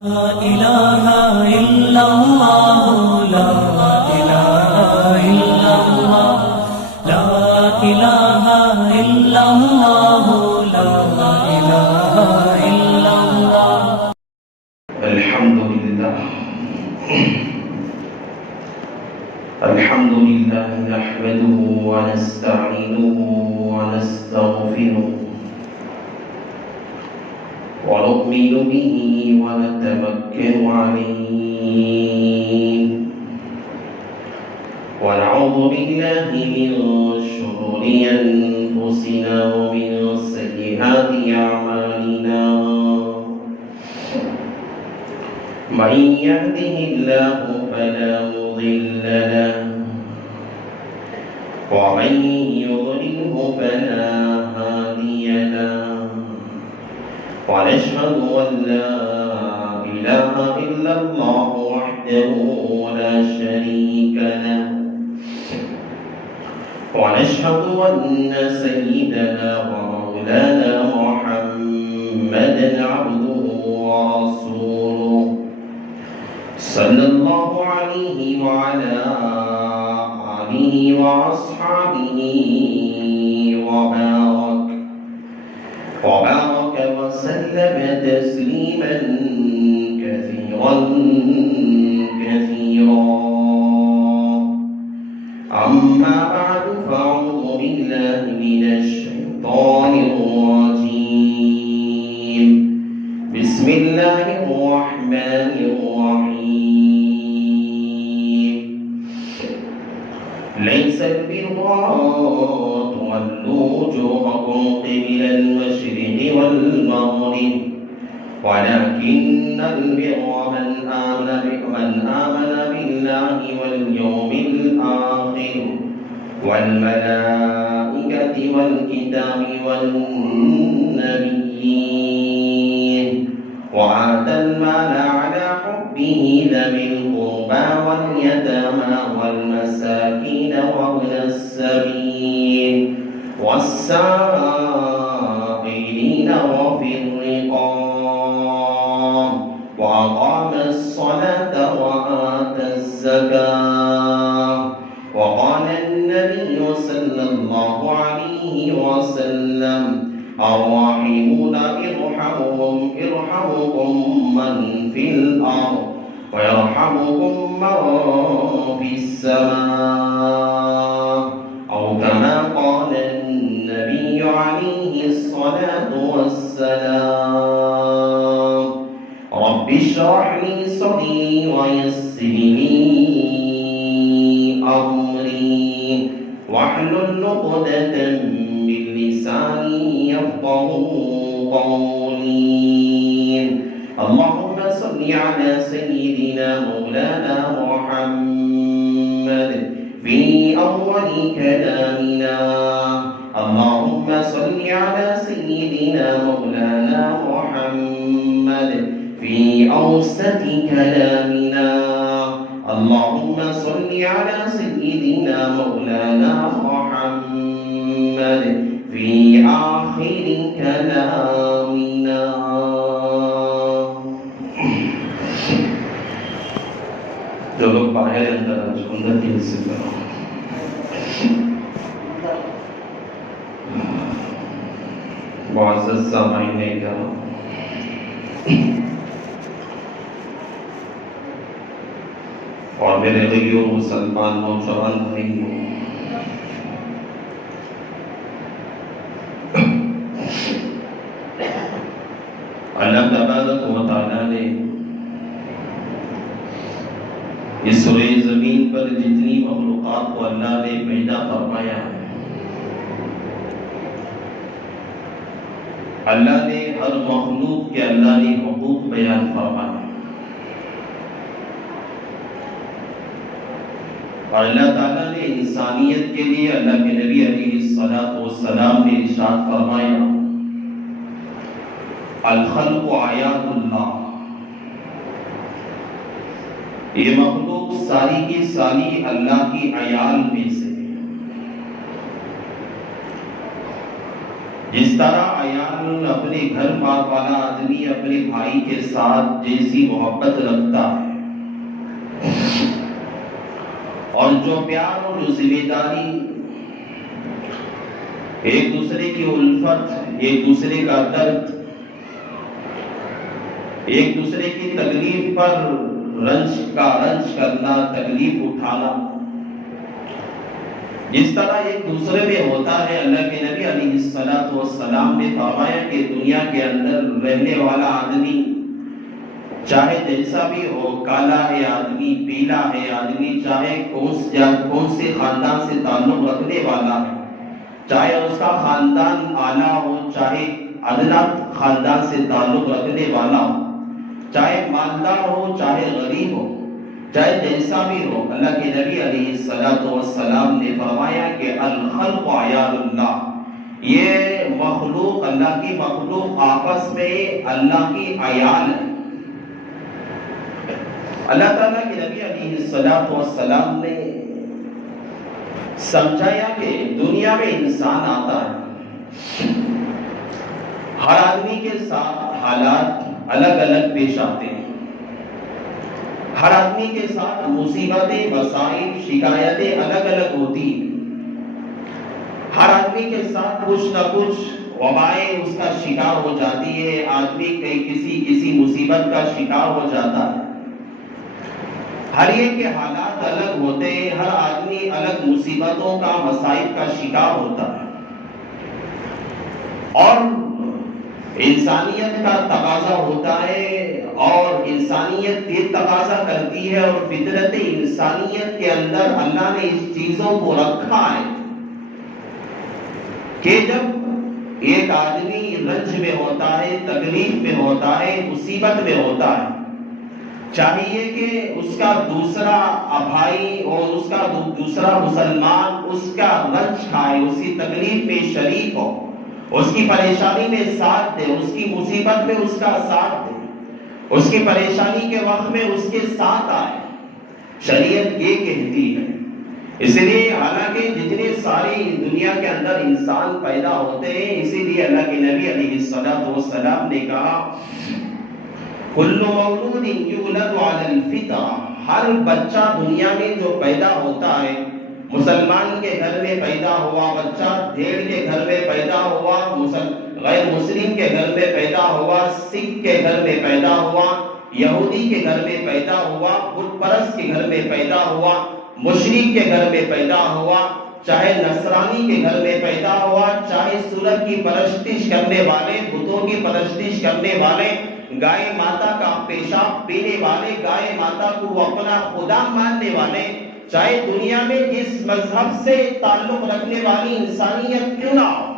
لا إله إلا الله لا إله إلا الله لا إله إلا الله لا إله إلا الله. الحمد لله نحمده ونستعينه ونستغفره ونؤمن به ونتوكل عليه ونعوذ بالله من شرور أنفسنا ومن سيئات أعمالنا. من يهده الله فلا مضل له ومن يضلله فلا هادي له. ونشهد أن لا إله إلا الله وحده لا شريك له. ونشهد أن سيدنا ومولانا محمدا عبده ورسوله صلى الله عليه وعلى آله وأصحابه وبارك وسلم تسليما كثيرا أما بعد فأعوذ بالله من الشيطان الرجيم. بسم الله الرحمن الرحيم. ليس البر تولوا وجوهكم قبل المشرق والمغرب ولكن البر من آمن بالله واليوم الآخر والملائكة والكتاب والنبيين وآتى المال على حبه ذوي القربى واليتامى والمساكين وابن السبيل والسائلين وفي الرقاب وأقام الصلاة وآتى الزكاة. وقال النبي صلى الله عليه وسلم: الراحمون ارحمكم من في الأرض ويرحمكم من في السماء، أو كما قال النبي عليه الصلاة والسلام. رب اشرح لي صدري ويسر لي أمري واحلل عقدة من لساني يفقهوا قولي. اللهم صل على سيدنا مولانا محمد في أول كلامنا. اللهم صل على سيدنا مولانا محمد في أوسط كلامنا. اللهم صل على سيدنا مولانا محمد في آخر كلامنا. جو لوگ باہر اندر کی حصے کرو. معزز سامعین کرام، اور میرے غیور مسلمان نوجوان بھائیوں، اللہ تبارک و تعالیٰ نے اس سورہ زمین پر جتنی مخلوقات کو اللہ نے پیدا فرمایا ہے، اللہ نے ہر مخلوق کے اللہ نے حقوق بیان فرمایا. اور اللہ تعالیٰ نے انسانیت کے لیے اللہ کے نبی علیہ السلام نے ارشاد فرمایا: الخلق آیات اللہ. یہ مخلوق ساری کی ساری اللہ کی عیال میں سے. جس طرح عیال اپنے گھر بار والا آدمی اپنے بھائی کے ساتھ جیسی محبت رکھتا ہے، اور جو پیار اور جو ذمہ داری، ایک دوسرے کی الفت، ایک دوسرے کا درد، ایک دوسرے کی تکلیف پر رنج کرنا، تکلیف اٹھانا، جس طرح ایک دوسرے میں ہوتا ہے، اللہ کے نبی علیہ السلام نے فرمایا کہ دنیا کے اندر رہنے والا آدمی چاہے جیسا بھی ہو، کالا ہے آدمی، پیلا ہے آدمی، چاہے کون سے خاندان سے تعلق رکھنے والا ہے، چاہے اس کا خاندان اعلیٰ ہو، چاہے ادنا خاندان سے تعلق رکھنے والا ہو، چاہے مالدار ہو، چاہے غریب ہو، چاہے جیسا بھی ہو، اللہ کے نبی علیہ السلام نے فرمایا کہ الخلق عیال اللہ، یہ مخلوق، اللہ کی مخلوق آپس میں اللہ کی عیال ہے۔ اللہ تعالیٰ کے نبی علیہ السلام نے سمجھایا کہ دنیا میں انسان آتا ہے، ہر آدمی کے ساتھ حالات الگ الگ پیش آتے ہیں، ہر آدمی کے ساتھ مصیبتیں، مسائل، شکایتیں الگ الگ ہوتی ہیں، ہر آدمی کے ساتھ کچھ نہ کچھ وبائیں اس کا شکار ہو جاتی ہے، آدمی کسی مصیبت کا شکار ہو جاتا ہے، ہر ایک کے حالات الگ ہوتے ہیں، ہر آدمی الگ مصیبتوں کا، مسائل کا شکار ہوتا ہے، اور انسانیت کا تقاضا ہوتا ہے، اور انسانیت یہ تقاضا کرتی ہے، اور فطرت انسانیت کے اندر اللہ نے اس چیزوں کو رکھا ہے کہ جب ایک آدمی رنج میں ہوتا ہے، تکلیف میں ہوتا ہے، مصیبت میں ہوتا ہے، چاہیے کہ اس کا دوسرا بھائی اور اس کا دوسرا مسلمان اس کا رنج کھائے، اس کی تکلیف میں شریک ہو، اس کی پریشانی میں ساتھ دے، اس کی مصیبت میں اس کا ساتھ دے، اس کی پریشانی کے وقت میں اس کے ساتھ آئے، شریعت یہ کہتی ہے۔ اس لیے حالانکہ جتنے ساری دنیا کے اندر انسان پیدا ہوتے ہیں، اسی لیے اللہ کے نبی علیہ السلام نے کہا کل مولود یولد علی الفطرہ، ہر بچہ دنیا میں جو پیدا ہوتا ہے، مسلمان کے گھر میں پیدا ہوا بچہ، بھیڑ کے گھر میں پیدا ہوا، غیر مسلم کے گھر میں پیدا ہوا، سکھ کے گھر میں پیدا ہوا، یہودی کے گھر میں پیدا ہوا، بت پرست کے گھر میں پیدا ہوا، مشرک کے گھر میں پیدا ہوا، چاہے نصرانی کے گھر میں پیدا ہوا، چاہے سورج کی پرستش کرنے والے، بتوں کی پرستش کرنے والے، گائے ماتا کا پیشاب پینے والے، گائے ماتا کو اپنا خدا ماننے والے، چاہے دنیا میں جس مذہب سے تعلق رکھنے والی انسانیت کیوں نہ ہو،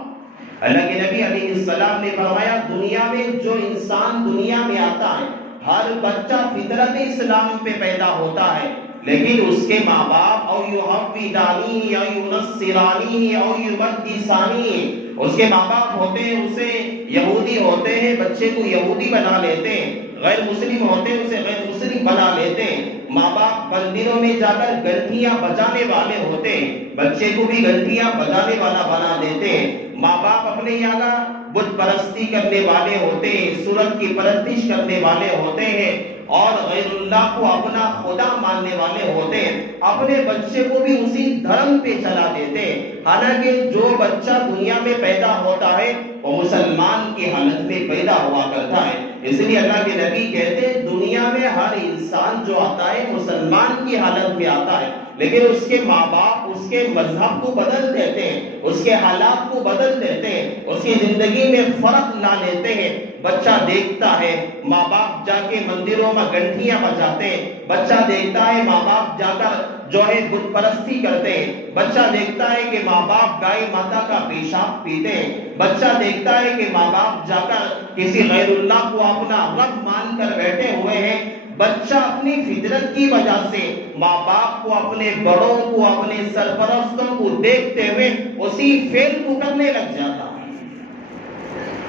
اللہ کے نبی علیہ السلام نے فرمایا دنیا میں جو انسان دنیا میں آتا ہے، ہر بچہ فطرت اسلام پہ پیدا ہوتا ہے، لیکن اس کے ماں باپ او یحودانی او ینصرانی او یمجسانی، اس کے ماں باپ ہوتے ہیں اسے یہودی ہوتے ہیں، بچے کو یہودی بنا لیتے ہیں، غیر مسلم ہوتے ہیں اسے غیر مسلم بنا لیتے ہیں، ماں باپ مندروں میں جا کر گھنٹیاں بجانے والے ہوتے ہیں، بچے کو بھی گھنٹیاں بجانے والا بنا دیتے ہیں، ماں باپ اپنے یہاں بت پرستی کرنے والے ہوتے ہیں، سورج کی پرستش کرنے والے ہوتے ہیں، اور غیر اللہ کو اپنا خدا ماننے والے ہوتے ہیں، اپنے بچے کو بھی اسی دھرم پہ چلا دیتے ہیں، حالانکہ جو بچہ دنیا میں پیدا ہوتا ہے وہ مسلمان کی حالت میں پیدا ہوا کرتا ہے۔ اس لیے اللہ کے نبی کہتے ہیں دنیا میں ہر انسان جو آتا ہے مسلمان کی حالت میں آتا ہے، لیکن اس کے ماں باپ اس کے مذہب کو بدل دیتے ہیں، اس کے حالات کو بدل دیتے ہیں، اس کی زندگی میں فرق لا لیتے ہیں۔ بچہ دیکھتا ہے ماں باپ جا کے مندروں میں گھنٹیاں بجاتے ہیں، بچہ دیکھتا ہے ماں باپ جا کر جو ہے بت پرستی کرتے ہیں، بچہ دیکھتا ہے کہ ماں باپ گائے ماتا کا پیشاب پیتے ہیں، بچہ دیکھتا ہے کہ ماں باپ جا کر کسی غیر اللہ کو اپنا رب مان کر بیٹھے ہوئے ہیں۔ بچہ اپنی فطرت کی وجہ سے ماں باپ کو، اپنے بڑوں کو، اپنے سرپرستوں کو دیکھتے ہوئے اسی فعل کو کرنے لگ جاتا ہے۔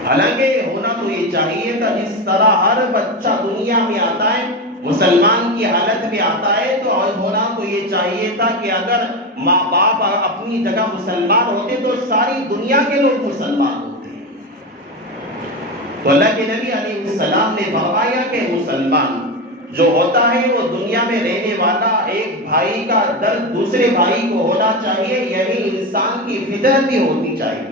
حالانکہ ہونا تو یہ چاہیے تھا جس طرح ہر بچہ دنیا میں آتا ہے مسلمان کی حالت میں آتا ہے، تو ہونا تو یہ چاہیے تھا کہ اگر ماں باپ اپنی جگہ مسلمان ہوتے تو ساری دنیا کے لوگ مسلمان ہوتے ہیں۔ تو اللہ کے نبی علیہ السلام نے فرمایا کہ مسلمان جو ہوتا ہے وہ دنیا میں رہنے والا ایک بھائی کا درد دوسرے بھائی کو ہونا چاہیے، یہی انسان کی فطرت بھی ہوتی چاہیے۔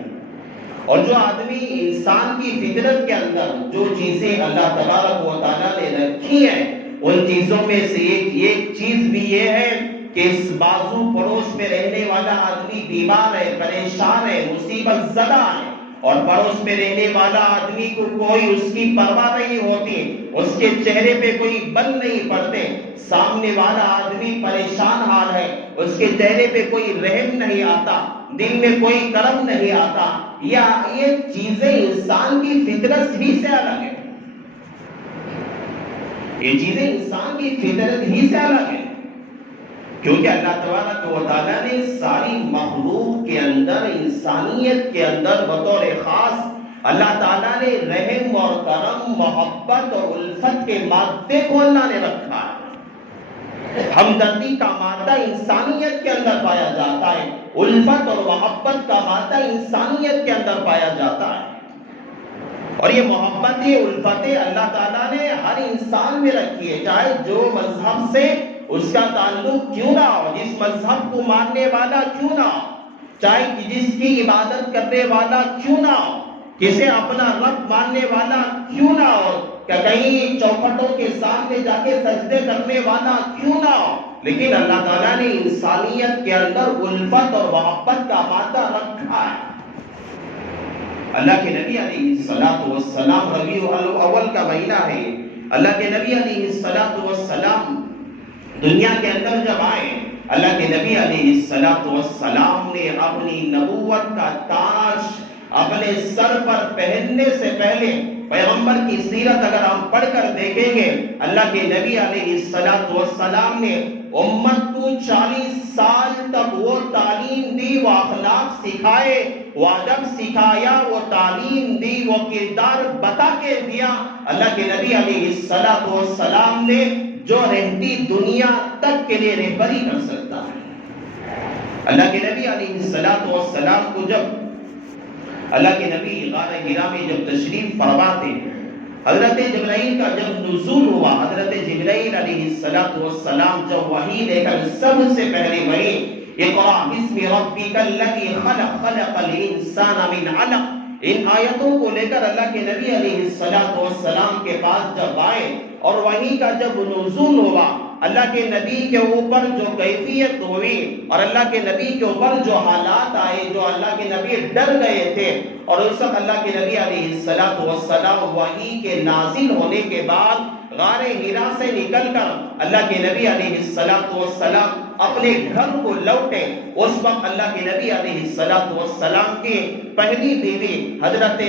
اور جو آدمی انسان کی فطرت کے اندر جو چیزیں اللہ تبارک و تعالیٰ نے رکھی ہیں، ان چیزوں میں سے ایک چیز بھی یہ ہے کہ اس بازو پڑوس میں رہنے والا آدمی بیمار ہے، پریشان ہے، مصیبت زدہ ہے، اور پڑوس میں رہنے والا آدمی کو کوئی اس کی پرواہ نہیں ہوتی، اس کے چہرے پہ کوئی بل نہیں پڑتے، سامنے والا آدمی پریشان حال ہے، اس کے چہرے پہ کوئی رحم نہیں آتا، دل میں کوئی کرم نہیں آتا، یہ چیزیں انسان کی فطرت ہی سے الگ ہے، یہ چیزیں انسان کی فطرت ہی سے الگ ہے، کیونکہ اللہ تبارک و تعالیٰ نے ساری مخلوق کے اندر، انسانیت کے اندر بطور خاص اللہ تعالیٰ نے رحم اور کرم، محبت اور الفت کے مادے کو اللہ نے رکھا ہے۔ ہمدردی کا مادہ انسانیت کے اندر پایا جاتا ہے، الفت اور محبت کا مادہ انسانیت کے اندر پایا جاتا ہے، اور یہ محبت، یہ الفتیں اللہ تعالیٰ نے ہر انسان میں رکھی ہے، چاہے جو مذہب سے اس کا تعلق کیوں نہ ہو، جس مذہب کو ماننے والا کیوں نہ ہو، چاہے جس کی عبادت کرنے والا کیوں نہ ہو، کسے اپنا رب ماننے والا کیوں نہ ہو، کہ کہیں چوکھٹوں کے سامنے جا کے سجدے کرنے والا کیوں نہ ہو، لیکن اللہ تعالیٰ نے انسانیت کے اندر الفت اور محبت کا مادہ رکھا ہے۔ اللہ کے نبی علیہ السلام ربیع الاول کا مہینہ ہے، اللہ کے نبی علیہ السلام دنیا کے اندر جب آئے، اللہ کے نبی علیہ السلام نے اپنی نبوت کا تاج اپنے سر پر پہننے سے پہلے، پیغمبر کی سیرت اگر ہم پڑھ کر دیکھیں گے، اللہ کے نبی علیہ السلام نے امت کو 40 سال تک وہ تعلیم دی، وہ اخلاق سکھائے، وہ ادب سکھایا، وہ تعلیم دی، وہ کردار بتا کے دیا۔ اللہ کے نبی علیہ السلام نے جو رہتی دنیا تک کے لیے رہبری کر سکتا ہے۔ اللہ کے نبی علیہ السلام کو جب اللہ کے نبی غار حرا میں جب تشریف فرما تھے، حضرت جبرائیل کا جب نزول ہوا، حضرت جبرائیل علیہ السلام جب وحی لے کر سب سے پہلے وحی اقرأ بسم ربک الذی خلق خلق الانسان من علق، ان آیتوں کو لے کر اللہ کے نبی علیہ السلام کے پاس جب آئے اور وحی کا جب نزول ہوا، اللہ کے نبی کے اوپر جو کیفیت ہوئی اور اللہ کے نبی کے اوپر جو حالات آئے، جو اللہ کے نبی ڈر گئے تھے، اور اس وقت اللہ کے نبی علیہ السلام وحی کے نازل ہونے کے بعد غار حرا سے نکل کر اللہ کے نبی علیہ السلام اپنے گھر کو لوٹے۔ اس وقت اللہ کے نبی علیہ السلام کی پہلی بیوی حضرت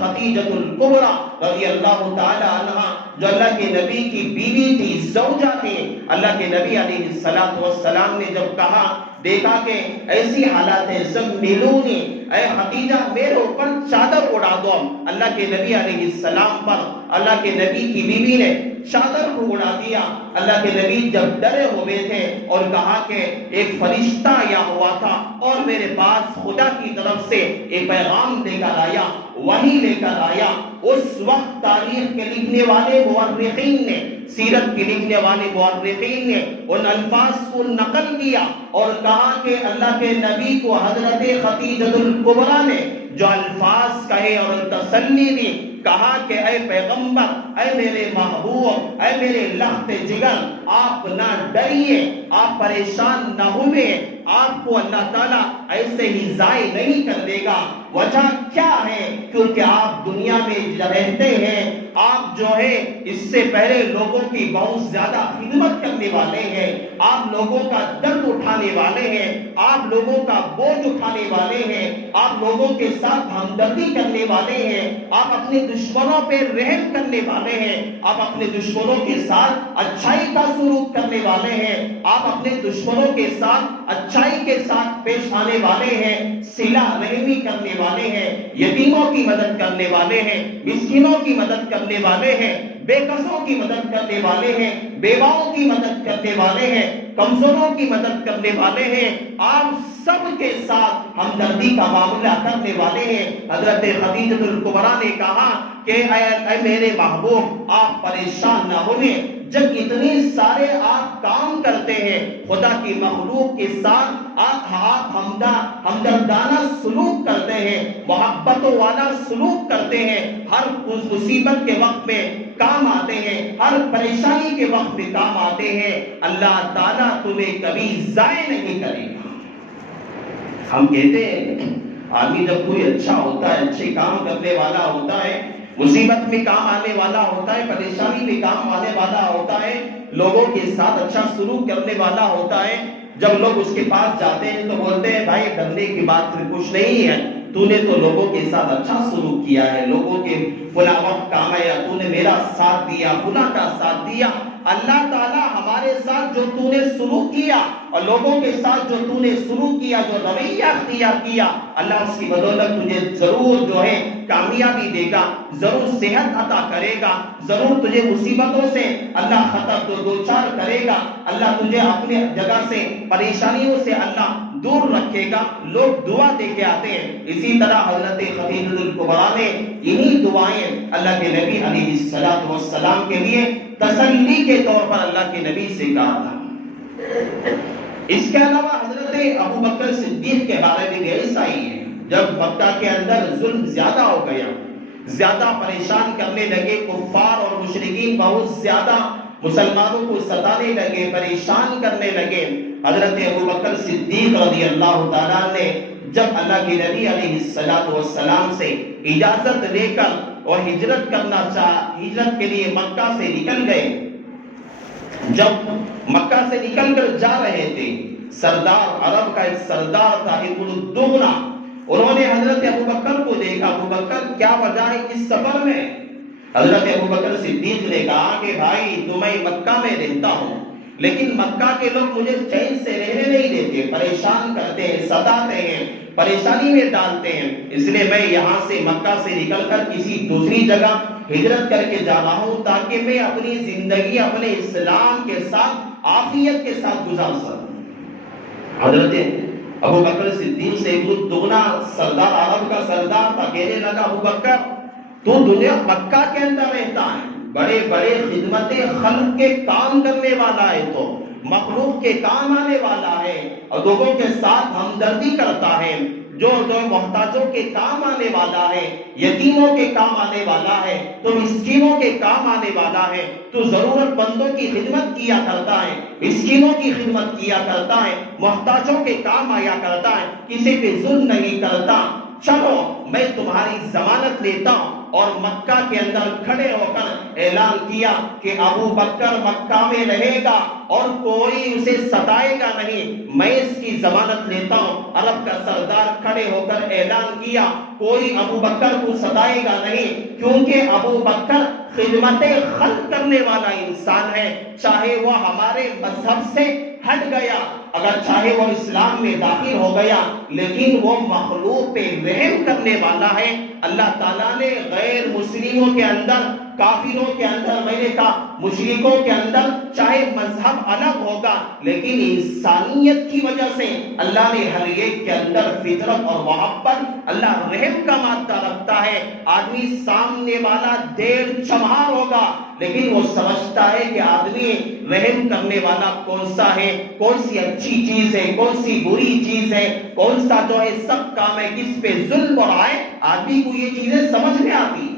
خدیجہ الکبریٰ رضی اللہ تعالی عنہا، جو اللہ کے نبی کی بیوی تھی، زوجہ تھی، اللہ کے نبی علیہ السلام نے جب کہا، دیکھا کہ ایسی حالات ہے، زملونی، اے خدیجہ میرے اوپر چادر اڑا دو۔ اللہ کے نبی علیہ السلام پر اللہ کے نبی کی بیوی نے چادر کو اڑا دیا۔ اللہ کے نبی جب ڈرے ہوئے تھے اور کہا کہ ایک فرشتہ آیا ہوا تھا اور میرے پاس خدا کی طرف سے ایک پیغام لے کر آیا، وحی لے کر آیا۔ اس وقت تاریخ کے لکھنے والے مورخین نے، سیرت کے لکھنے والے مورخین نے ان الفاظ کو نقل کیا اور کہا کہ اللہ کے نبی کو حضرت خدیجہ الکبریٰ نے جو الفاظ کہے اور تسلی دی، کہا کہ اے پیغمبر، اے میرے محبوب، اے میرے لخت جگر، آپ نہ ڈریے، آپ پریشان نہ ہوئے، آپ کو اللہ تعالیٰ ایسے ہی ضائع نہیں کر دے گا۔ وجہ کیا ہے؟ کیونکہ آپ دنیا میں رہتے ہیں، آپ جو ہے اس سے پہلے لوگوں کی بہت زیادہ خدمت کرنے والے ہیں، آپ لوگوں کا درد اٹھانے والے ہیں، آپ لوگوں کا بوجھ اٹھانے والے ہیں، آپ لوگوں کے ساتھ ہمدردی کرنے والے ہیں، آپ اپنے دشمنوں پہ رحم کرنے والے ہیں، آپ اپنے دشمنوں کے ساتھ اچھائی کا سلوک کرنے والے ہیں، آپ اپنے دشمنوں کے ساتھ اچھائی کے ساتھ پیش آنے والے ہیں، صلہ رحمی کرنے والے ہیں، یتیموں کی مدد کرنے والے ہیں، مسکینوں کی مدد کرنے والے ہیں، بے کسوں کی مدد کرنے والے ہیں، بیواؤں کی مدد کرنے والے ہیں، کمزوروں کی مدد کرنے والے ہیں، آپ سب کے ساتھ ہمدردی کا معاملہ کرنے والے ہیں۔ حضرت خدیجہ الکبریٰ نے کہا کہ اے میرے محبوب آپ پریشان نہ ہوئے، جب اتنے سارے آپ کام کرتے ہیں خدا کی مخلوق کے ساتھ آپ ہمدردانہ سلوک کرتے ہیں، محبت والا سلوک کرتے ہیں، ہر مصیبت کے وقت میں کام آتے ہیں، ہر پریشانی کے وقت میں کام آتے ہیں، اللہ تعالیٰ تمہیں کبھی ضائع نہیں کرے گا۔ ہم کہتے ہیں آدمی جب کوئی اچھا ہوتا ہے، اچھے کام کرنے والا ہوتا ہے، مصیبت میں کام آنے والا ہوتا ہے، پریشانی میں کام آنے والا ہوتا ہے، لوگوں کے ساتھ اچھا سلوک کرنے والا ہوتا ہے، جب لوگ اس کے پاس جاتے ہیں تو بولتے ہیں بھائی ڈرنے کی بات کچھ نہیں ہے، تو نے تو لوگوں کے ساتھ اچھا سلوک کیا ہے، لوگوں کے فلاں وقت کام آیا، تو نے میرا ساتھ دیا، فلاں کا ساتھ دیا۔ اللہ تعالیٰ ہمارے ساتھ جو تو نے سلوک کیا اور لوگوں کے ساتھ جو تو نے سلوک کیا، جو رویہ اختیار کیا، اللہ اس کی بدولت تجھے ضرور جو ہے کامیابی دے گا، ضرور صحت عطا کرے گا، ضرور تجھے مصیبتوں سے اللہ خطر دو چار کرے گا، اللہ تجھے اپنے جگہ سے پریشانیوں سے اللہ دور رکھے گا۔ لوگ دعا دے کے آتے ہیں، اسی طرح حضرت خدیجہ الکبریٰ نے یہی دعائیں اللہ کے نبی علیہ الصلوۃ والسلام کے لیے تسلی کے طور پر اللہ کے نبی سے کہا تھا۔ اس کے علاوہ حضرت ابو بکر صدیق کے بارے میں بھی ایسا ہی ہے، جب مکہ کے اندر ظلم زیادہ ہو گیا، زیادہ پریشان کرنے لگے، کفار اور مشرکین بہت زیادہ مسلمانوں کو ستانے لگے، پریشان کرنے لگے، حضرت ابو بکر صدیق رضی اللہ تعالیٰ نے جب اللہ کے نبی علیہ الصلوۃ والسلام سے اجازت لے کر اور ہجرت کے لیے مکہ سے نکل گئے، جب مکہ سے نکل کر جا رہے تھے، سردار عرب کا ایک سردار تھا ابن الدغنہ، انہوں نے حضرت ابو بکر کو دیکھا، ابو بکر کیا وجہ ہے اس سفر میں؟ حضرت ابو بکر صدیق نے کہا کہ بھائی میں مکہ میں رہتا ہوں، لیکن مکہ کے لوگ مجھے چین سے رہنے نہیں دیتے، پریشان کرتے ہیں، ستاتے ہیں، پریشانی میں ڈالتے ہیں، اس لیے میں یہاں سے مکہ سے نکل کر کسی دوسری جگہ ہجرت کر کے جا رہا ہوں تاکہ میں اپنی زندگی اپنے اسلام کے ساتھ عافیت کے ساتھ گزار سکوں۔ حضرت ابو بکر صدیق سے ابن الدغنہ سردار عرب کا سردار تھا، کہنے لگا ابو بکر تو دنیا مکہ کے اندر رہتا ہے، بڑے بڑے خدمت خلق کے کام کرنے والا ہے، تو مخلوق کے کام آنے والا ہے اور لوگوں کے ساتھ ہمدردی کرتا ہے، جو محتاجوں کے کام آنے والا ہے، یتیموں کے کام آنے والا ہے، تو مسکینوں کے کام آنے والا ہے، تو ضرورت مندوں کی خدمت کیا کرتا ہے، مسکینوں کی خدمت کیا کرتا ہے، محتاجوں کے کام آیا کرتا ہے، کسی پہ ظلم نہیں کرتا، چلو میں تمہاری ضمانت لیتا ہوں۔ اور مکہ کے اندر کھڑے ہو کر اعلان کیا کہ ابو بکر مکہ میں رہے گا اور کوئی اسے ستائے گا نہیں، میں اس کی ضمانت لیتا ہوں۔ عرب کا سردار کھڑے ہو کر اعلان کیا کوئی ابو بکر کو ستائے گا نہیں، کیونکہ ابو بکر خدمت خلق کرنے والا انسان ہے، چاہے وہ ہمارے مذہب سے ہٹ گیا، اگر چاہے وہ اسلام میں داخل ہو گیا، لیکن وہ مخلوق پہ رحم کرنے والا ہے۔ اللہ تعالیٰ نے غیر مسلموں کے اندر، کافروں کے اندر، میں نے کہا مشرکوں کے اندر چاہے مذہب الگ ہوگا، لیکن انسانیت کی وجہ سے اللہ نے ہر ایک کے اندر فطرت اور محبت، اللہ رحم کا مادہ رکھتا ہے۔ آدمی سامنے والا دیر چمہار ہوگا، لیکن وہ سمجھتا ہے کہ آدمی رحم کرنے والا کون سا ہے، کون سی اچھی چیز ہے، کون سی بری چیز ہے، کون سا جو ہے سب کام ہے، کس پہ ظلم ہو رہا ہے، آدمی کو یہ چیزیں سمجھ میں آتی۔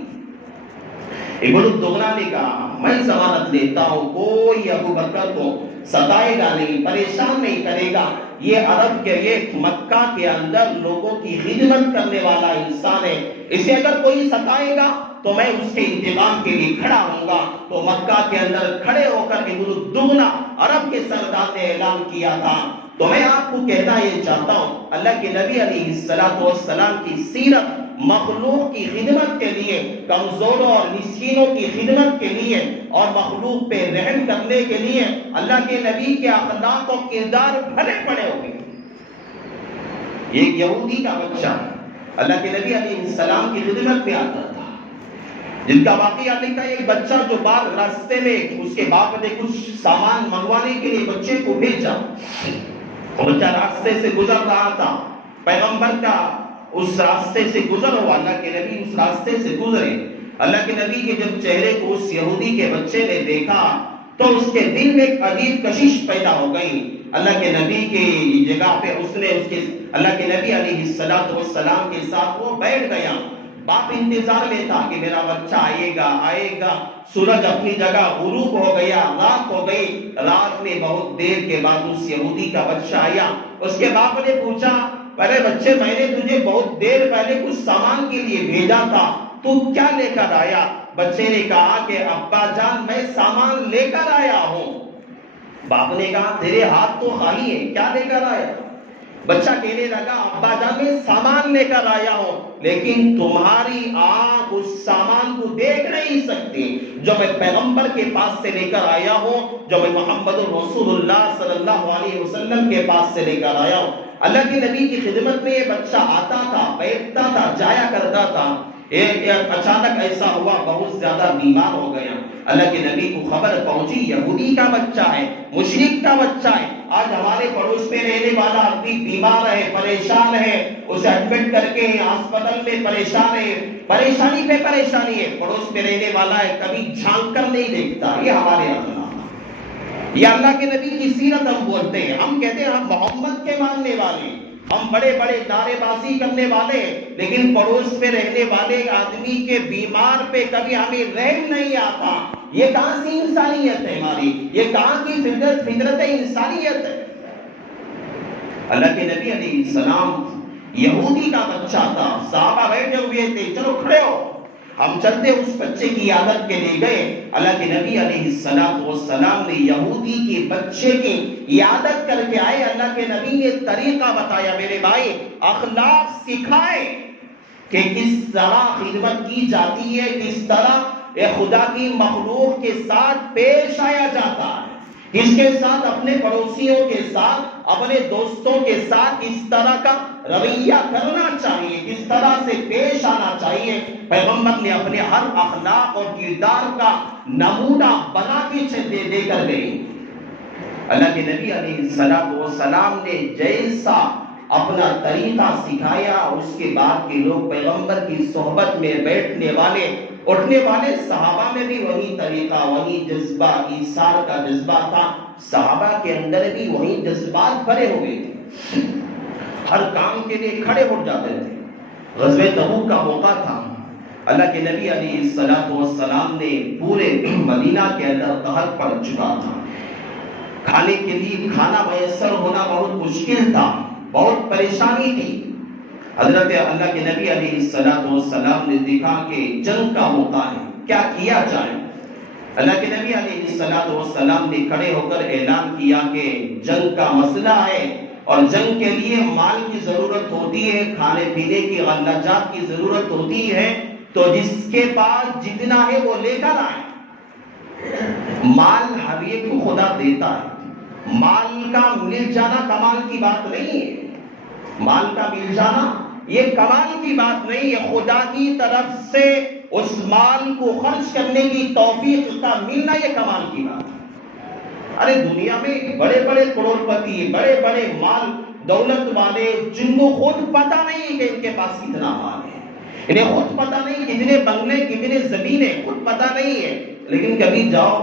ابن الدغنہ نے کہا میں ضمانت لیتا ہوں کوئی ابو بکر کو ستائے گا نہیں، پریشان نہیں کرے گا، یہ عرب کے ایک مکہ کے اندر لوگوں کی خدمت کرنے والا انسان ہے، اسے اگر کوئی ستائے گا تو میں اس کے انتقام کے لیے کھڑا ہوں گا۔ تو مکہ کے اندر کھڑے ہو کر ابن الدغنہ عرب کے سردار نے اعلان کیا تھا۔ تو میں آپ کو کہنا یہ چاہتا ہوں، اللہ کے نبی علیہ الصلوۃ والسلام کی سیرت مخلوق کی خدمت کے لیے، کمزوروں اور مسکینوں کی خدمت کے لیے اور مخلوق پہ رحم کرنے کے لیے اللہ کے نبی کے اخلاق و کردار بھرے پڑے ہوئے۔ ایک یہودی کا بچہ اللہ کے نبی علیہ السلام کی خدمت میں آتا تھا، جن کا واقعہ لکھا ہے، ایک بچہ جو بار راستے میں اس کے باپ نے کچھ سامان منگوانے کے لیے بچے کو بھیجا، بچہ راستے سے گزر رہا تھا، پیغمبر کا اس راستے سے گزر ہوا، اللہ کے نبی اس راستے سے گزرے، اللہ کے نبی کے جب چہرے کو اس یہودی کے بچے نے دیکھا تو اس کے دل میں ایک عجیب کشش پیدا ہو گئی. اللہ کے نبی کی جگہ پہ اللہ کے نبی علیہ السلام کے ساتھ وہ بیٹھ گیا. باپ انتظار میں تھا کہ میرا بچہ آئے گا. سورج اپنی جگہ غروب ہو گیا, رات ہو گئی. رات میں بہت دیر کے بعد اس یہودی کا بچہ آیا. اس کے باپ نے پوچھا, ارے بچے, میں نے تجھے بہت دیر پہلے کچھ سامان کے لیے بھیجا تھا, تو کیا لے کر آیا؟ بچے نے کہا کہ ابا جان, میں سامان لے کر آیا ہوں. باپ نے کہا تیرے ہاتھ تو خالی ہے, کیا لے کر آیا؟ بچہ کہنے لگا, ابا جان میں سامان لے کر آیا ہوں, لیکن تمہاری آنکھ اس سامان کو دیکھ نہیں سکتی جو میں پیغمبر کے پاس سے لے کر آیا ہوں, جو میں محمد رسول اللہ صلی اللہ علیہ وسلم کے پاس سے لے کر آیا ہوں. اللہ کے نبی کی خدمت میں یہ بچہ آتا تھا, بیٹھتا تھا, جایا کرتا تھا. اچانک ایسا ہوا, بہت زیادہ بیمار ہو گیا. اللہ کے نبی کو خبر پہنچی, یہودی کا بچہ ہے, مشرک کا بچہ ہے. آج ہمارے پڑوس میں رہنے والا آدمی بیمار ہے, پریشان ہے, اسے ایڈمٹ کر کے ہاسپٹل میں پریشان ہے, پریشانی پہ پریشانی ہے. پڑوس میں رہنے والا ہے, کبھی جھانک کر نہیں دیکھتا. یہ ہمارے اخلاق, یہ اللہ کے نبی کی سیرت ہم بولتے ہیں. ہم کہتے ہیں ہم محمد کے ماننے والے, ہم بڑے بڑے نعرے بازی کرنے والے, لیکن پڑوس میں رہنے والے آدمی کے بیمار پہ کبھی ہمیں رحم نہیں آتا. یہ کہاں سی انسانیت ہے ہماری؟ یہ کہاں کی فطرت انسانیت ہے؟ اللہ کے نبی علیہ السلام یہودی کا بچہ تھا, صحابہ بیٹھے ہوئے تھے, چلو کھڑے ہو, ہم چلتے اس بچے کی عادت کے لیے گئے. اللہ کے نبی علیہ السلام نے یہودی کے بچے کی عادت کر کے آئے. اللہ کے نبی نے طریقہ بتایا, میرے بھائی, اخلاق سکھائے کہ کس طرح خدمت کی جاتی ہے, کس طرح خدا کی مخلوق کے ساتھ پیش آیا جاتا ہے, اس کے ساتھ, اپنے پڑوسیوں کے ساتھ, اپنے دوستوں کے ساتھ کس طرح کا رویہ کرنا چاہیے, کس طرح سے پیش آنا چاہیے. پیغمبر نے اپنے ہر اخلاق اور کردار کا نمونہ بنا کے دے کر گئے. اللہ کے نبی علیہ السلام نے جیسا اپنا طریقہ سکھایا, اس کے بعد کے لوگ پیغمبر کی صحبت میں بیٹھنے والے, اٹھنے والے صحابہ میں بھی وہی طریقہ, وہی جذبہ, ایثار کا جذبہ تھا. صحابہ کے اندر بھی وہی جذبات بھرے ہوئے تھے, ہر کام کے لیے کھڑے ہو جاتے تھے. غزوہ تبوک کا موقع تھا. اللہ کے نبی علیہ السلام نے پورے مدینہ کے اندر قحط پڑ چکا تھا. کھانے کے لیے کھانا میسر ہونا بہت مشکل تھا, بہت پریشانی تھی. حضرت اللہ کے نبی علیہ السلام نے دیکھا کہ جنگ کا موقع ہے, کیا کیا جائے. اللہ کے نبی علیہ السلام نے کھڑے ہو کر اعلان کیا کہ جنگ کا مسئلہ ہے اور جنگ کے لیے مال کی ضرورت ہوتی ہے, کھانے پینے کی غلہ جات کی ضرورت ہوتی ہے, تو جس کے پاس جتنا ہے وہ لے کر آئے. مال ہر ایک کو خدا دیتا ہے, مال کا مل جانا کمال کی بات نہیں ہے. مال کا مل جانا یہ کمال کی بات نہیں ہے, خدا کی طرف سے اس مال کو خرچ کرنے کی توفیق کا ملنا یہ کمال کی بات ہے. ارے دنیا میں بڑے بڑے کروڑ پتی, بڑے بڑے مال دولت والے, جن کو خود پتہ نہیں کہ ان کے پاس کتنا مال ہے, انہیں خود پتہ نہیں کتنے بنگلے, کتنے زمینیں, خود پتہ نہیں ہے, لیکن کبھی جاؤ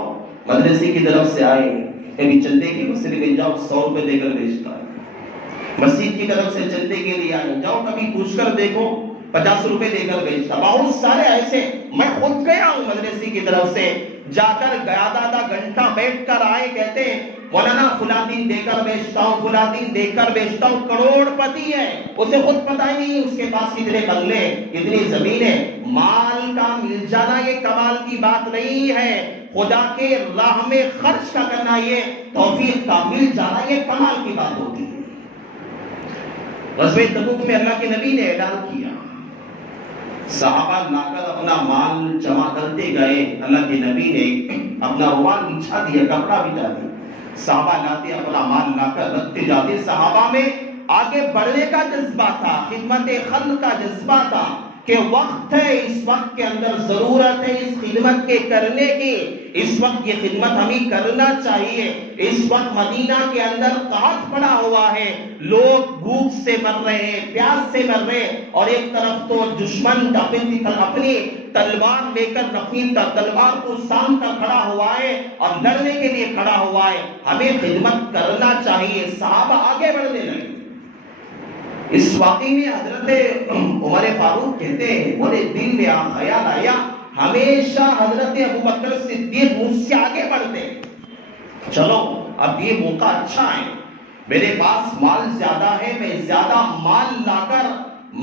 مدرسے کی طرف سے آئے, کبھی چندے کی مسئلے میں جاؤ 100 روپے دے کر بیچتا ہے. مسجد کی طرف سے چندے کے لیے آئے, جاؤ کبھی پوچھ کر دیکھو 50 روپے دے کر بیچتا. بہت سارے ایسے, میں خود گیا ہوں مدرسے کی طرف سے, جا کر آدھا گھنٹہ بیٹھ کر آئے, کہتے ہیں مولانا فلاں دن دے کر بیچتا ہوں, فلاں دن دے کر بیچتا ہوں. کروڑ پتی ہے, اسے خود پتہ ہی نہیں اس کے پاس کتنے بنگلے, کتنی زمینیں. مال کا مل جانا یہ کمال کی بات نہیں ہے, خدا کے راہ میں خرچ کا کرنا یہ توفیق کا مل جانا یہ کمال کی بات ہوتی ہے. غزوہ تبوک میں اللہ کے نبی نے اعلان کیا, صحابہ لا کر اپنا مال جمع کرتے گئے. اللہ کے نبی نے اپنا رومال بچھا دیا, کپڑا بچھا دیا, صحابہ لاتے اپنا مال لا کر رکھتے جاتے. صحابہ میں آگے بڑھنے کا جذبہ تھا, خدمت خلق کا جذبہ تھا, کہ وقت ہے، اس وقت کے اندر ضرورت ہے اس خدمت کے کرنے کی، اس وقت یہ خدمت ہمیں کرنا چاہیے۔ اس وقت مدینہ کے اندر قحط پڑا ہوا ہے، لوگ بھوک سے مر رہے ہیں، پیاس سے مر رہے ہیں، اور ایک طرف تو دشمن اپنی تلوار لے کر اپنی تلوار کو سام کر کھڑا ہوا ہے اور لڑنے کے لیے کھڑا ہوا ہے۔ ہمیں خدمت کرنا چاہیے۔ صحابہ آگے بڑھنے لگے۔ اس واقعے میں حضرت عمر فاروق کہتے ہیں، بولے دل میں خیال آیا ہمیشہ حضرت ابوبکر صدیق مجھ سے آگے بڑھتے، چلو اب یہ موقع اچھا ہے، میرے پاس مال زیادہ ہے، میں زیادہ مال لا کر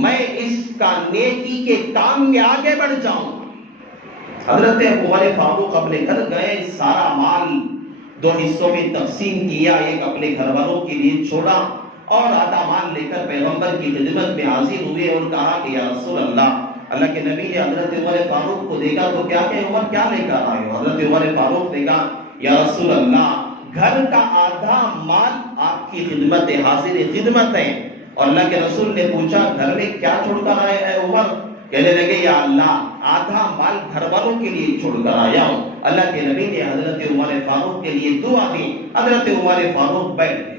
میں اس کا نیکی کے کام میں آگے بڑھ جاؤں۔ حضرت عمر فاروق اپنے گھر گئے، سارا مال 2 حصوں میں تقسیم کیا، ایک اپنے گھر والوں کے لیے چھوڑا اور آدھا مال لے کر پیغمبر کی خدمت میں حاضر ہوئے اور کہا کہ یا رسول اللہ کے نبی نے حضرت عمر فاروق کو دیکھا تو کیا کہ عمر کیا لے کر آئے ہو؟ حضرت عمر فاروق نے کہا یا رسول اللہ گھر کا آدھا مال آپ کی خدمت ہے، حاضر خدمت ہے۔ اور اللہ کے رسول نے پوچھا گھر میں کیا چھوڑ کر آئے اے عمر؟ کہنے لگے یا اللہ آدھا مال گھر والوں کے لیے چھوڑ کر آیا ہوں۔ اللہ کے نبی نے حضرت عمر فاروق کے لیے دعا دی، حضرت عمر فاروق بیٹھ گئے۔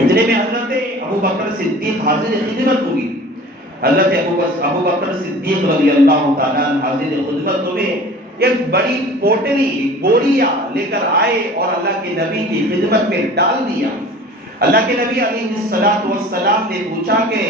اتنے میں حضرت ابوبکر صدیق حاضر خدمت ہوئی۔ حضرت ابوبکر صدیق رضی اللہ تعالیٰ عنہ حاضر خدمت ہوئے، ایک بڑی پوٹلی بوریا لے کر آئے اور اللہ کے نبی کی خدمت میں ڈال دیا۔ اللہ کے نبی علیہ السلام نے پوچھا کہ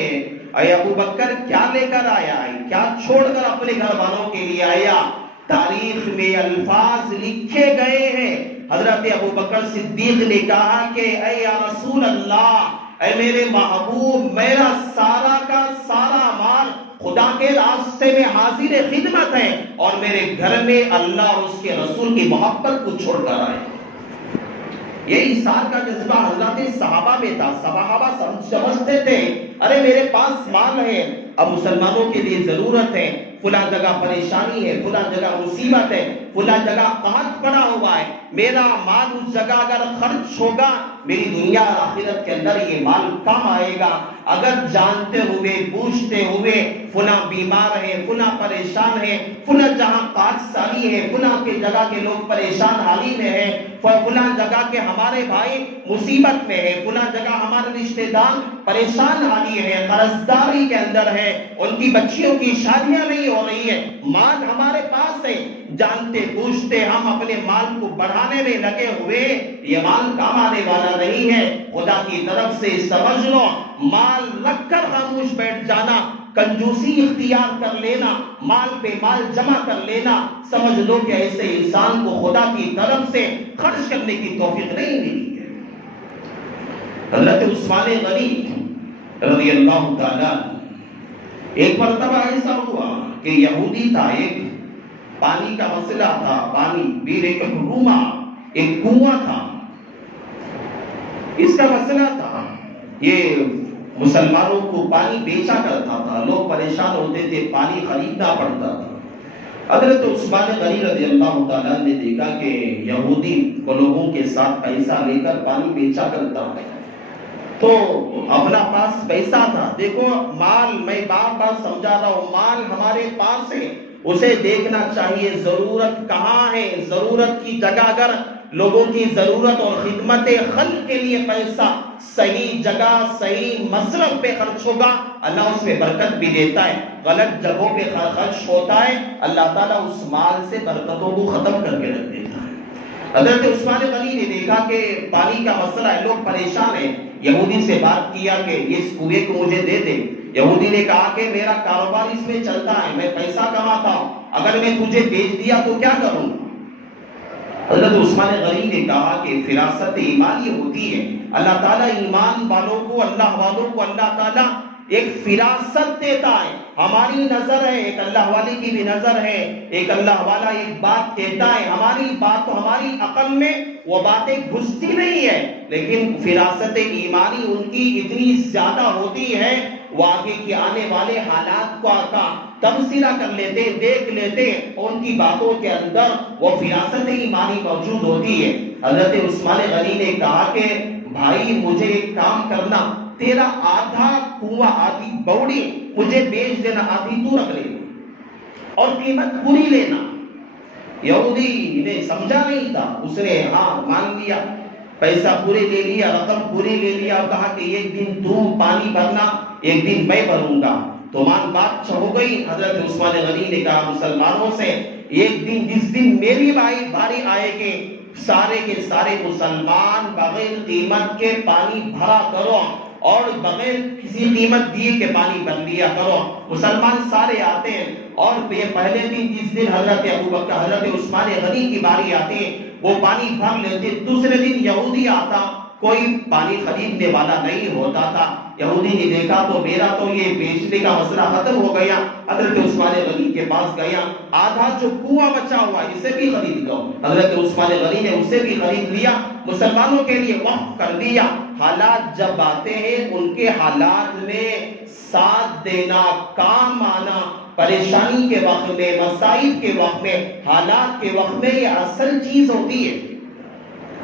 اے ابوبکر کیا لے کر آیا ہے، کیا چھوڑ کر اپنے گھر والوں کے لیے آیا؟ تاریخ میں الفاظ لکھے گئے ہیں، حضرت ابوبکر صدیق نے کہا کہ اے یا رسول اللہ، اے میرے محبوب، میرا سارا کا سارا مال خدا کے راستے میں حاضر خدمت ہے اور میرے گھر میں اللہ اور اس کے رسول کی محبت کو چھوڑ کر آئے۔ یہ ایثار کا جذبہ حضرت صحابہ میں تھا۔ صحابہ سمجھتے تھے ارے میرے پاس مال ہے، اب مسلمانوں کے لیے ضرورت ہے، فلاں جگہ پریشانی ہے، فلاں جگہ مصیبت ہے، فلاں جگہ قحط پڑا ہوا ہے، میرا مال اس جگہ اگر خرچ ہوگا میری دنیا اور آخرت کے اندر یہ مال کام آئے گا۔ اگر جانتے ہوئے بوجھتے ہوئے فلاں بیمار ہے، فلاں پریشان ہے، فلاں جہاں پاکسالی ہے، فلاں کے جگہ کے لوگ پریشان حالی میں ہیں، فلاں جگہ کے ہمارے بھائی مصیبت میں ہے، فلاں جگہ ہمارے رشتہ دار پریشان حالی ہے، قرضداری کے اندر ہے، ان کی بچیوں کی شادیاں نہیں ہو رہی ہے، مال ہمارے پاس ہے، جانتے بوجھتے ہم اپنے مال کو بڑھانے میں لگے ہوئے، یہ مال کام آنے والا نہیں ہے۔ خدا کی طرف سے سمجھ لو، مال رکھ کر خاموش بیٹھ جانا، کنجوسی اختیار کر لینا، مال پہ مال جمع کر لینا، سمجھ لو کہ ایسے انسان کو خدا کی طرف سے خرچ کرنے کی توفیق نہیں ملی ہے۔ حضرت عثمان غنی رضی اللہ تعالیٰ، ایک مرتبہ ایسا ہوا کہ یہودی تھا، ایک پانی کا مسئلہ تھا، پانی بیر ایک روما، ایک کنواں تھا، اس کا مسئلہ تھا، یہ مسلمانوں کو پانی بیچا کرتا تھا، لوگ پریشان ہوتے تھے، پانی خریدنا پڑتا تھا۔ حضرت عثمان غنی رضی اللہ تعالیٰ نے دیکھا کہ یہودی کو لوگوں کے ساتھ پیسہ لے کر پانی بیچا کرتا ہے، تو اپنا پاس پیسہ تھا، دیکھو مال، میں بار بار سمجھا رہا ہوں، مال ہمارے پاس ہے، اسے دیکھنا چاہیے ضرورت کہاں ہے، ضرورت کی جگہ اگر لوگوں کی ضرورت اور خدمت خلق کے لیے پیسہ صحیح جگہ صحیح مصرف پہ خرچ ہوگا، اللہ اس میں برکت بھی دیتا ہے۔ غلط جگہوں پہ خرچ ہوتا ہے، اللہ تعالیٰ اس مال سے برکتوں کو ختم کر کے رکھ دیتا ہے۔ حضرت عثمان غنی نے دیکھا کہ پانی کا مسئلہ ہے، لوگ پریشان ہیں، یہودی سے بات کیا کہ اس کنویں کو مجھے دے دے۔ یہودی نے کہا کہ میرا کاروبار اس میں چلتا ہے، میں پیسہ کماتا ہوں، اگر میں تجھے بیچ دیا تو کیا کروں؟ حضرت عثمان غنی نے کہا کہ فراست ایمانی ہوتی ہے، اللہ تعالیٰ ایمان والوں کو، اللہ والوں کو اللہ تعالیٰ ایک فراست دیتا ہے۔ ہماری نظر ہے، ایک اللہ والے کی بھی نظر ہے، ایک اللہ والا ایک بات کہتا ہے، ہماری بات تو ہماری عقل میں وہ باتیں گھستی نہیں ہے، لیکن فراست ایمانی ان کی اتنی زیادہ ہوتی ہے، وہ آگے کے آنے والے حالات کو تبصرہ کر لیتے، دیکھ لیتے، اور ان کی باتوں کے اندر وہ فراست ایمانی موجود ہوتی ہے۔ حضرت عثمان غنی نے کہا کہ بھائی مجھے ایک کام کرنا، تیرا آدھا کنواں، آدھی بوڑی مجھے بیچ دینا، آدھی تو رکھ لینا اور قیمت پوری لینا۔ یہودی نے سمجھا نہیں تھا، اس نے ہاں مان لیا، پیسہ پورے لے لیا، رقم پوری لے لیا اور کہا کہ ایک دن تم پانی بھرنا، ایک دن میں بھروں گا۔ تو بات ہو گئی۔ حضرت عثمان غنی نے کہا مسلمانوں سے، ایک دن جس دن میری باری آئے گی، سارے کے سارے مسلمان بغیر قیمت کے پانی بھرا کرو اور بغیر کسی قیمت دیے کے پانی بھر لیا کرو۔ مسلمان سارے آتے ہیں اور یہ پہلے دن جس دن حضرت ابوبکر حضرت عثمان غنی کی باری آتی ہے وہ پانی بھر لیتے، دوسرے دن یہودی آتا، کوئی پانی خریدنے والا نہیں ہوتا تھا۔ یہودی نے دیکھا تو میرا تو یہ بیچنے کا مسئلہ ختم ہو گیا، حضرت عثمان غنی کے پاس گیا، آدھا جو کنواں بچا ہوا اسے بھی خرید لو۔ حضرت عثمان غنی نے اسے بھی خرید لیا، مسلمانوں کے لیے وقف کر دیا۔ حالات جب آتے ہیں ان کے حالات میں ساتھ دینا، کام آنا، پریشانی کے وقت میں، مصائب کے وقت میں، حالات کے وقت میں، یہ اصل چیز ہوتی ہے۔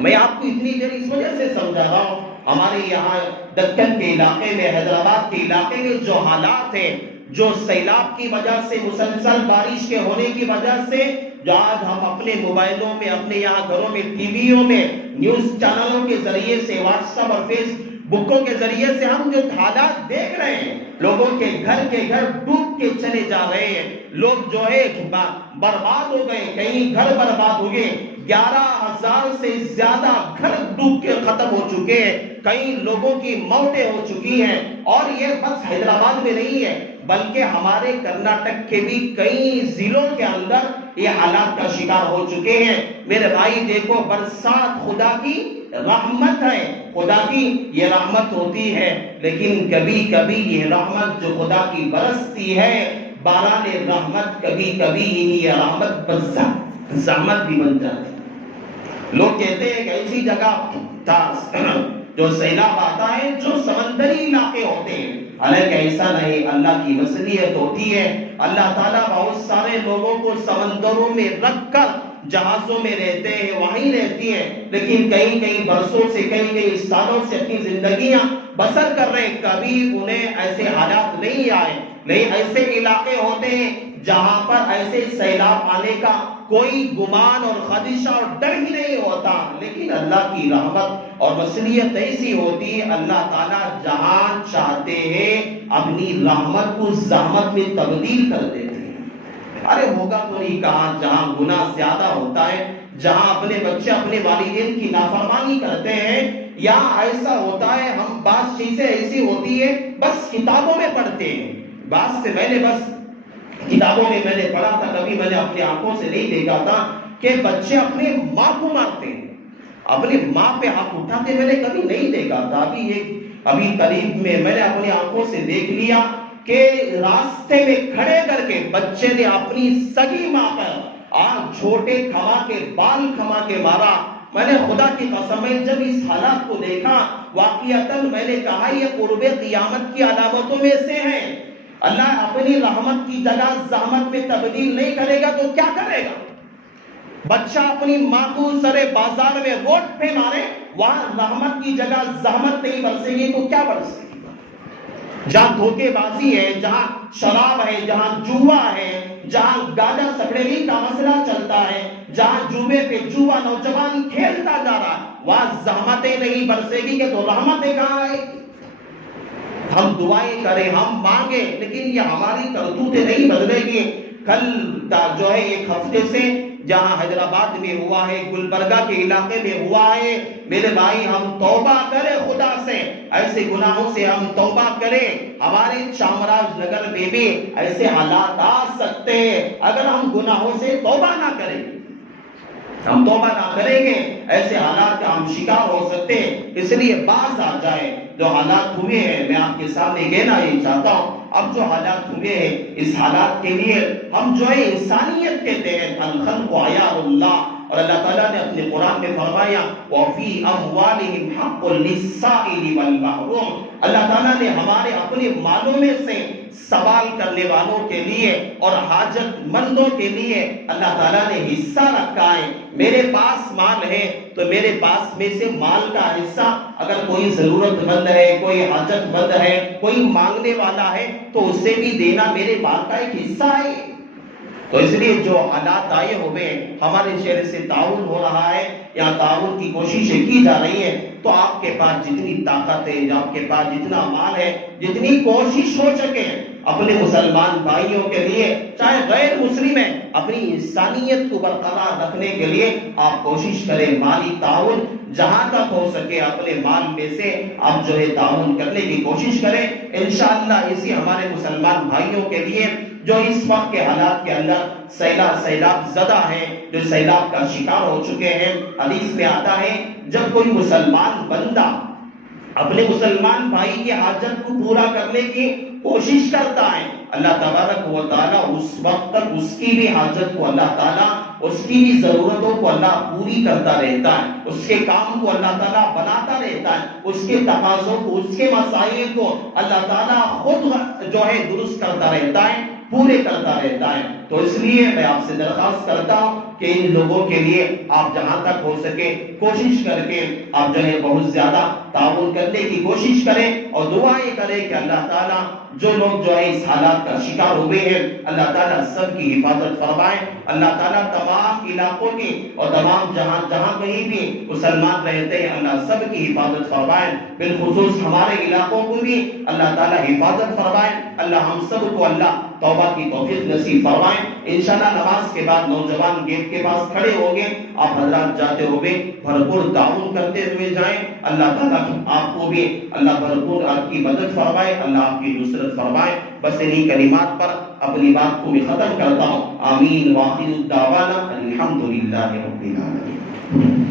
میں آپ کو اتنی دیر اس وجہ سے سمجھا رہا ہوں، ہمارے یہاں دکن کے علاقے میں، حیدرآباد کے علاقے میں جو حالات ہیں، جو سیلاب کی وجہ سے، مسلسل بارش کے ہونے کی وجہ سے، جو آج ہم اپنے موبائلوں میں، اپنے یہاں گھروں میں، ٹی ویوں میں، نیوز چینلوں کے ذریعے سے، واٹس ایپ اور فیس بکوں کے ذریعے سے ہم جو حالات دیکھ رہے ہیں، لوگوں کے گھر ڈوب کے چلے جا رہے ہیں، لوگ جو ہے برباد ہو گئے، کہیں گھر برباد ہو گئے، 11,000 سے زیادہ گھر ڈوب کے ختم ہو چکے ہیں، کئی لوگوں کی موتیں ہو چکی ہیں۔ اور یہ بس حیدرآباد میں نہیں ہے بلکہ ہمارے کرناٹک کے بھی کئی ضلعوں کے اندر یہ حالات کا شکار ہو چکے ہیں۔ میرے بھائی دیکھو، برسات خدا کی رحمت ہے، خدا کی یہ رحمت ہوتی ہے، لیکن کبھی کبھی یہ رحمت جو خدا کی برستی ہے، باران رحمت، کبھی کبھی یہ رحمت زحمت بھی بن جاتی ہے۔ لوگ کہتے ہیں کہ ایسی جگہ جو سیلاب آتا ہے جو سمندری علاقے ہوتے ہیں، حالانکہ ایسا نہیں، اللہ کی مصلحت ہوتی ہے۔ اللہ تعالیٰ بہت سارے لوگوں کو سمندروں میں رکھ کر جہازوں میں رہتے ہیں، وہیں رہتی ہیں، لیکن کئی برسوں سے، کئی سالوں سے اپنی زندگیاں بسر کر رہے ہیں، کبھی انہیں ایسے حالات نہیں آئے۔ نہیں، ایسے علاقے ہوتے ہیں جہاں پر ایسے سیلاب آنے کا کوئی گمان اور خدشہ اور ڈر ہی نہیں ہوتا، لیکن اللہ کی رحمت اور مصلحت ایسی ہوتی ہے، اللہ تعالیٰ جہاں چاہتے ہیں اپنی رحمت کو زحمت میں تبدیل کر دیتے ہیں۔ ارے ہوگا تو نہیں کہاں، جہاں گناہ زیادہ ہوتا ہے، جہاں اپنے بچے اپنے والدین کی نافرمانی کرتے ہیں، یا ایسا ہوتا ہے ہم بعض چیزیں ایسی ہوتی ہے بس کتابوں میں پڑھتے ہیں، بعض سے میں نے بس کتابوں میں میں نے پڑھا تھا، کبھی میں نے اپنی آنکھوں سے نہیں دیکھا تھا کہ بچے اپنے ماں کو مارتے ہیں، اپنی ماں پہ ہاتھ اٹھاتے، میں نے کبھی نہیں دیکھا تھا۔ ابھی قریب میں میں نے اپنی آنکھوں سے دیکھ لیا کہ راستے میں کھڑے کر کے بچے نے اپنی سگی ماں پر چھوٹے کھما کے بال کھما کے مارا۔ میں نے خدا کی قسم جب اس حالات کو دیکھا، واقعتاً میں نے کہا یہ قرب قیامت کی علامتوں میں سے ہے۔ اللہ اپنی رحمت کی جگہ زحمت میں تبدیل نہیں کرے گا تو کیا کرے گا؟ بچہ اپنی ماں کو سرے بازار میں روڈ پہ مارے، وہاں رحمت کی جگہ زحمت نہیں برسے گی تو کیا برسے گی؟ جہاں دھوکے بازی ہے، جہاں شراب ہے، جہاں جوا ہے، جہاں گاجا سکڑیلی کا مسئلہ چلتا ہے، جہاں جوے پہ جوا نوجوان کھیلتا جا رہا ہے، وہاں زحمتیں نہیں برسے گی کہ تو رحمتیں کہاں آئے گی؟ ہم دعائیں کریں، ہم مانگیں، لیکن یہ ہماری کرتوتیں نہیں بدلے گی۔ کل جو ہے ایک ہفتے سے جہاں حیدرآباد میں ہوا ہے، گلبرگہ کے علاقے میں ہوا ہے، میرے بھائی ہم توبہ کریں خدا سے، ایسے گناہوں سے ہم توبہ کریں۔ ہمارے چامراج نگر میں بھی ایسے حالات آ سکتے ہیں اگر ہم گناہوں سے توبہ نہ کریں، ہم توبہ نہ کریں گے، ایسے حالات کا ہم شکار ہو سکتے ہیں۔ اس لیے باز آ جائے، جو حالات ہوئے ہیں میں آپ کے سامنے کہنا یہ چاہتا ہوں، اب جو حالات ہوئے ہیں اس حالات کے لیے ہم جو ہے انسانیت کے تحت الخلق عیار اللہ، اور اللہ تعالیٰ نے اپنے قرآن میں فرمایا وَفِي أَمْوَالِهِمْ حَقٌّ لِلسَّائِلِ وَالْمَحْرُومِ، اللہ تعالیٰ نے ہمارے اپنے مالوں میں سے سوال کرنے والوں کے لیے اور حاجت مندوں کے لیے اللہ تعالیٰ نے حصہ رکھا ہے۔ میرے پاس مال ہے، تو میرے پاس میں سے مال کا حصہ اگر کوئی ضرورت مند ہے، کوئی حاجت مند ہے، کوئی مانگنے والا ہے تو اسے بھی دینا میرے مال کا ایک حصہ ہے۔ تو اس لیے جو حالات آئے ہوئے ہمارے شہر سے تعاون ہو رہا ہے یا تعاون کی کوششیں کی جا رہی ہیں، تو آپ کے پاس جتنی طاقت ہے، آپ کے پاس جتنا مال ہے، جتنی کوشش ہو سکے اپنے مسلمان بھائیوں کے لیے، چاہے غیر مسلم ہیں، اپنی انسانیت کو برقرار رکھنے کے لیے آپ کوشش کریں، مالی تعاون جہاں تک ہو سکے اپنے مال میں سے آپ جو ہے تعاون کرنے کی کوشش کریں۔ انشاءاللہ اسی ہمارے مسلمان بھائیوں کے لیے جو اس وقت کے حالات کے اندر سیلاب زدہ ہیں، جو سیلاب کا شکار ہو چکے ہیں، حدیث میں آتا ہے جب کوئی مسلمان بندہ اپنے مسلمان بھائی کی حاجت کو پورا کرنے کی کوشش کرتا ہے، اللہ تبارک و تعالیٰ اس وقت تک اس کی بھی حاجت کو اللہ تعالیٰ، اس کی بھی ضرورتوں کو اللہ پوری کرتا رہتا ہے، اس کے کام کو اللہ تعالیٰ بناتا رہتا ہے، اس کے تقاضوں کو، اس کے مسائل کو اللہ تعالیٰ خود جو ہے درست کرتا رہتا ہے، پورے کرتا رہتا ہے۔ تو اس لیے میں آپ سے درخواست کرتا ہوں کہ ان لوگوں کے لیے آپ جہاں تک ہو سکے کوشش کر کے آپ جو ہے بہت زیادہ تعاون کرنے کی کوشش کریں اور دعائیں کریں کہ اللہ تعالیٰ جو لوگ جو ہے اس حالات کا شکار ہوئے ہیں، اللہ تعالیٰ سب کی حفاظت فرمائے، اللہ تعالیٰ تمام علاقوں کی اور تمام جہاں کہیں بھی مسلمان رہتے ہیں اللہ سب کی حفاظت فرمائے، بالخصوص ہمارے علاقوں کو بھی اللہ تعالیٰ حفاظت فرمائے، اللہ ہم سب کو اللہ توبہ کی توفیق نصیب فرمائے۔ انشاءاللہ نماز کے بعد نوجوان گیٹ کے پاس کھڑے ہوں گے، آپ حضرات جاتے ہوئے بھرپور تعاون کرتے ہوئے جائیں، اللہ تعالیٰ آپ کو بھی اللہ بھرپور آپ کی مدد فرمائے، اللہ آپ کی نصرت فرمائے۔ بس انہی کلمات پر اپنی بات کو بھی ختم کرتا ہوں، آمین، وآخر الدعوانا الحمدللہ رب العالمین۔